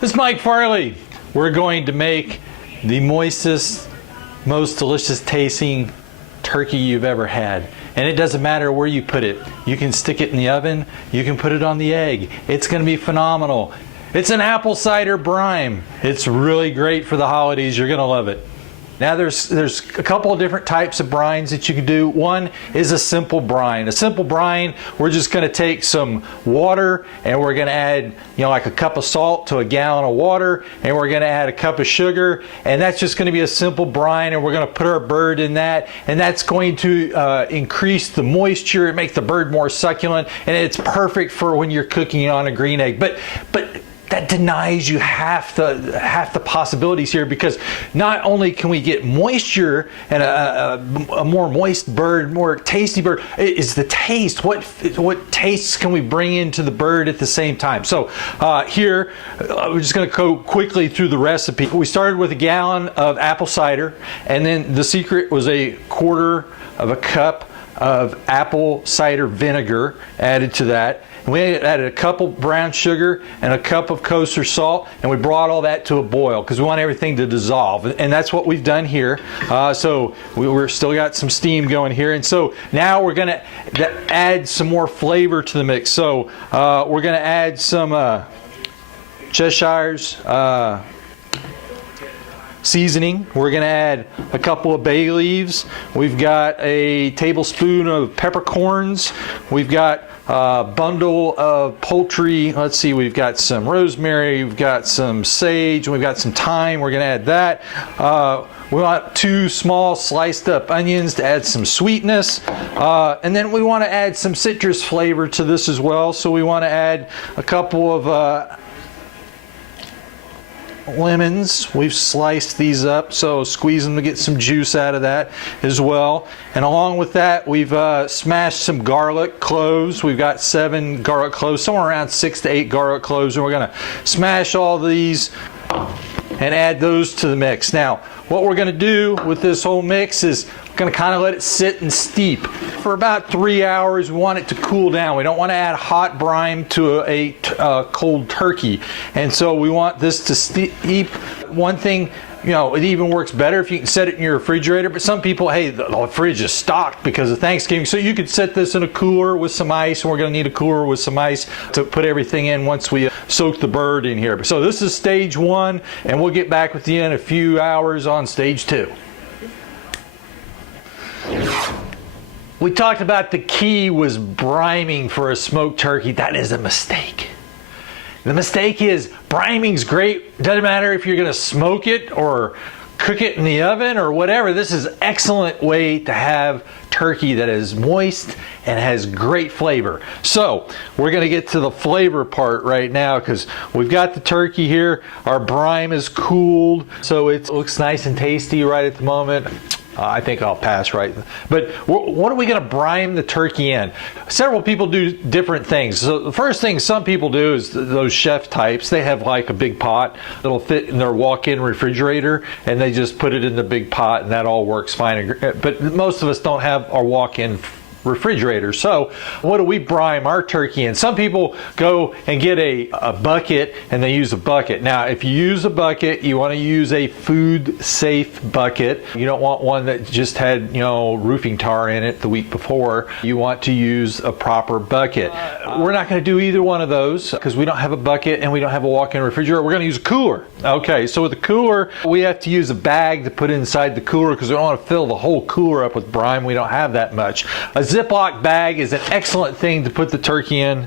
This is Mike Farley. We're going to make the moistest, most delicious tasting turkey you've ever had. And it doesn't matter where you put it. You can stick it in the oven, you can put it on the egg. It's going to be phenomenal. It's an apple cider brine. It's really great for the holidays. You're going to love it. Now there's a couple of different types of brines that you can do. One is a simple brine. A simple brine, we're just going to take some water and we're going to add, like a cup of salt to a gallon of water, and we're going to add a cup of sugar, and that's just going to be a simple brine, and we're going to put our bird in that, and that's going to increase the moisture, make the bird more succulent, and it's perfect for when you're cooking on a green egg. But that denies you half the possibilities here, because not only can we get moisture and a more moist bird, more tasty bird, is the taste. What tastes can we bring into the bird at the same time? So here, we're just going to go quickly through the recipe. We started with a gallon of apple cider, and then the secret was a quarter of a cup of apple cider vinegar added to that. And we added a cup of brown sugar and a cup of kosher salt, and we brought all that to a boil because we want everything to dissolve, and that's what we've done here. So we're still got some steam going here, and so now we're going to add some more flavor to the mix. So we're going to add some Cheshire's seasoning. We're going to add a couple of bay leaves. We've got a tablespoon of peppercorns. We've got a bundle of poultry. Let's see, we've got some rosemary, we've got some sage, and we've got some thyme. We're going to add that. We want 2 small sliced up onions to add some sweetness. And then we want to add some citrus flavor to this as well. So we want to add a couple of lemons. We've sliced these up, so squeeze them to get some juice out of that as well. And along with that, we've smashed some garlic cloves. We've got 7 garlic cloves, somewhere around 6 to 8 garlic cloves, and we're going to smash all these and add those to the mix. Now, what we're going to do with this whole mix is we're going to kind of let it sit and steep for about 3 hours. We want it to cool down. We don't want to add hot brine to a cold turkey, and so we want this to steep. One thing, it even works better if you can set it in your refrigerator, but some people, hey, the fridge is stocked because of Thanksgiving, so you could set this in a cooler with some ice, and we're going to need a cooler with some ice to put everything in once we soak the bird in here. So this is stage 1, and we'll get back with you in a few hours on stage 2. We talked about the key was brining for a smoked turkey. That is a mistake. The mistake is brining's great. Doesn't matter if you're going to smoke it or cook it in the oven or whatever. This is an excellent way to have turkey that is moist and has great flavor. So we're going to get to the flavor part right now, because we've got the turkey here. Our brine is cooled, so it looks nice and tasty right at the moment. I think I'll pass right. But what are we going to brine the turkey in? Several people do different things. So the first thing some people do is those chef types. They have like a big pot that'll fit in their walk-in refrigerator, and they just put it in the big pot, and that all works fine. But most of us don't have our walk-in refrigerator. So what do we brine our turkey in? Some people go and get a bucket, and they use a bucket. Now, if you use a bucket, you want to use a food safe bucket. You don't want one that just had, roofing tar in it the week before. You want to use a proper bucket. We're not going to do either one of those because we don't have a bucket and we don't have a walk-in refrigerator. We're going to use a cooler. Okay, so with the cooler, we have to use a bag to put inside the cooler because we don't want to fill the whole cooler up with brine. We don't have that much. A Ziploc bag is an excellent thing to put the turkey in,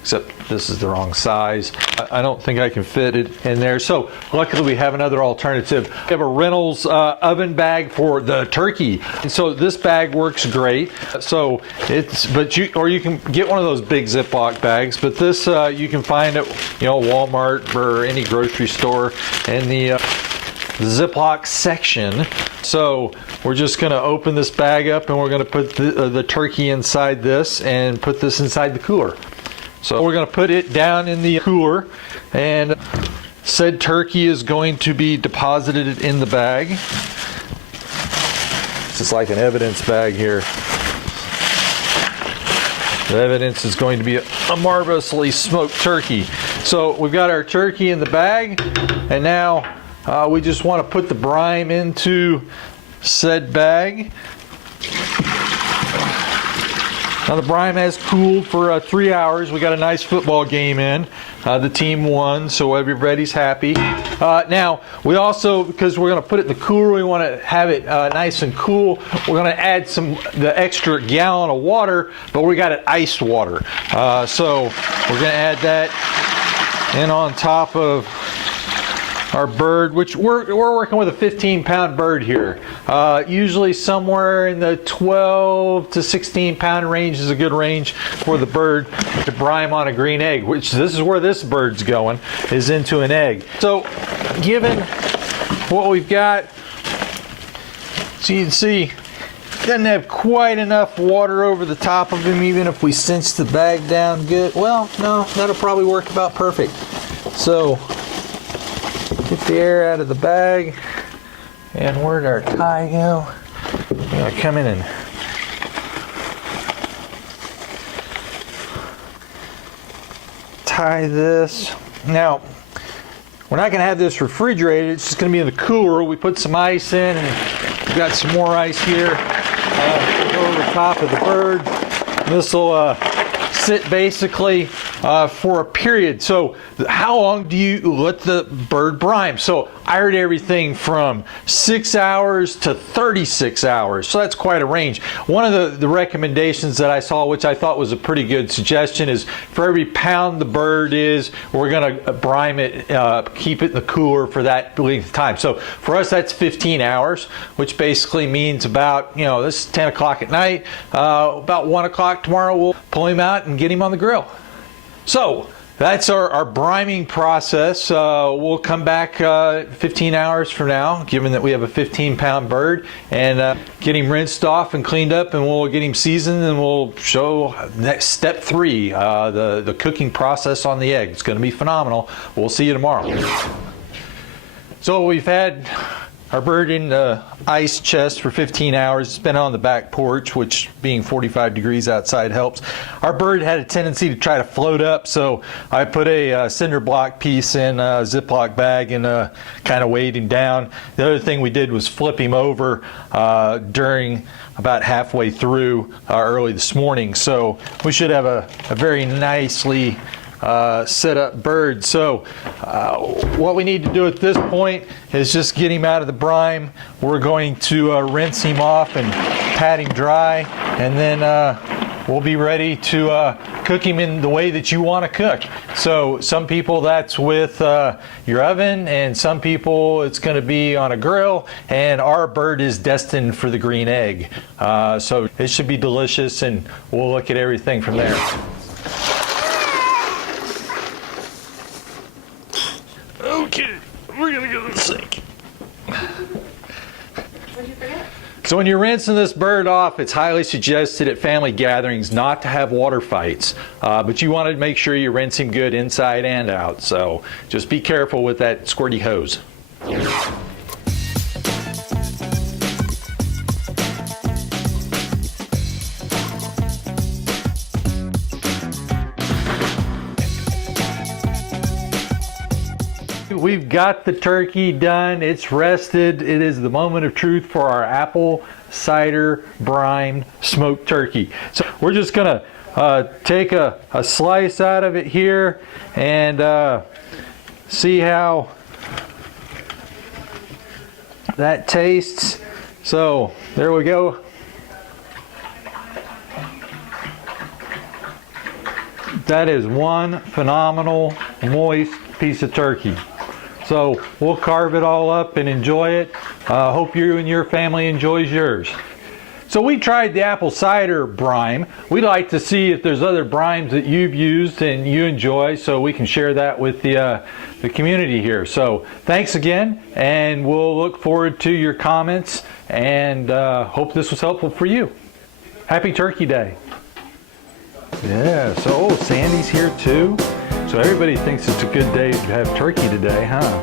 except this is the wrong size. I don't think I can fit it in there. So luckily we have another alternative. We have a Reynolds oven bag for the turkey, and so this bag works great. So you can get one of those big Ziploc bags, but this you can find at Walmart or any grocery store in the Ziploc section. So we're just going to open this bag up, and we're going to put the turkey inside this and put this inside the cooler. So we're going to put it down in the cooler, and said turkey is going to be deposited in the bag. This is like an evidence bag here. The evidence is going to be a marvelously smoked turkey. So we've got our turkey in the bag, and now we just want to put the brine into said bag. Now the brine has cooled for 3 hours. We got a nice football game in. The team won, so everybody's happy. Now we also, because we're going to put it in the cooler, we want to have it nice and cool. We're going to add the extra gallon of water, but we got it iced water. So we're going to add that in on top of our bird, which we're working with a 15-pound bird here. Usually somewhere in the 12 to 16-pound range is a good range for the bird to brine on a green egg, which this is where this bird's going, is into an egg. So given what we've got, so you can see, doesn't have quite enough water over the top of him, even if we cinch the bag down good. Well, no, that'll probably work about perfect. So get the air out of the bag, and where'd our tie go? I'm gonna come in and tie this. Now, we're not gonna have this refrigerated, it's just gonna be in the cooler. We put some ice in, and we've got some more ice here over the top of the bird. This will sit basically for a period. So how long do you let the bird brine? So I heard everything from 6 hours to 36 hours. So that's quite a range. One of the recommendations that I saw, which I thought was a pretty good suggestion, is for every pound the bird is, we're going to brine it, keep it in the cooler for that length of time. So for us, that's 15 hours, which basically means about, this is 10 o'clock at night, about 1 o'clock tomorrow, we'll pull him out and get him on the grill. So that's our brining process. We'll come back 15 hours from now, given that we have a 15-pound bird, and get him rinsed off and cleaned up, and we'll get him seasoned, and we'll show next step 3, the cooking process on the egg. It's going to be phenomenal. We'll see you tomorrow. So we've had our bird in the ice chest for 15 hours. It's been on the back porch, which being 45 degrees outside helps. Our bird had a tendency to try to float up, so I put a cinder block piece in a Ziploc bag and kind of weighed him down. The other thing we did was flip him over during about halfway through early this morning. So we should have a very nicely set up bird. So what we need to do at this point is just get him out of the brine. We're going to rinse him off and pat him dry, and then we'll be ready to cook him in the way that you want to cook. So some people that's with your oven, and some people it's going to be on a grill, and our bird is destined for the green egg. So it should be delicious, and we'll look at everything from there. Okay, we're gonna go to the sink. What'd you forget? So when you're rinsing this bird off, it's highly suggested at family gatherings not to have water fights. But you want to make sure you rinse him good inside and out. So just be careful with that squirty hose. We've got the turkey done. It's rested. It is the moment of truth for our apple cider brine smoked turkey. So we're just gonna take a slice out of it here and see how that tastes. So there we go. That is one phenomenal moist piece of turkey. So we'll carve it all up and enjoy it. Hope you and your family enjoys yours. So we tried the apple cider brine. We'd like to see if there's other brines that you've used and you enjoy, so we can share that with the community here. So thanks again, and we'll look forward to your comments, and hope this was helpful for you. Happy Turkey Day. Yeah, so Sandy's here too. So everybody thinks it's a good day to have turkey today, huh?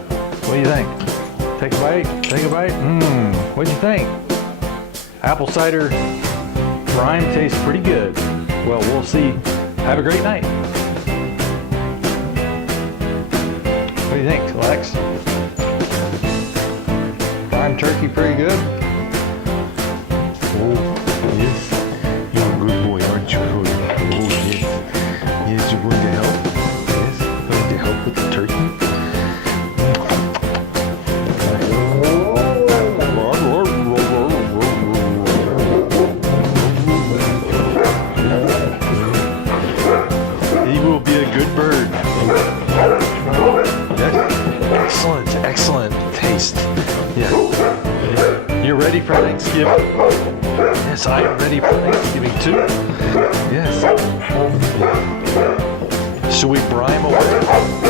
What do you think? Take a bite? Take a bite? What'd you think? Apple cider brine tastes pretty good. Well, we'll see. Have a great night. What do you think, Lex? Prime turkey pretty good? Oh, yes. You're a good boy, aren't you? Oh, yes. Yes, you're going to help? Yes, going to help with the turkey? He will be a good bird. Yes. Excellent taste. Yeah. You're ready for Thanksgiving? Yes, I am ready for Thanksgiving too. Yes. Should we brine away?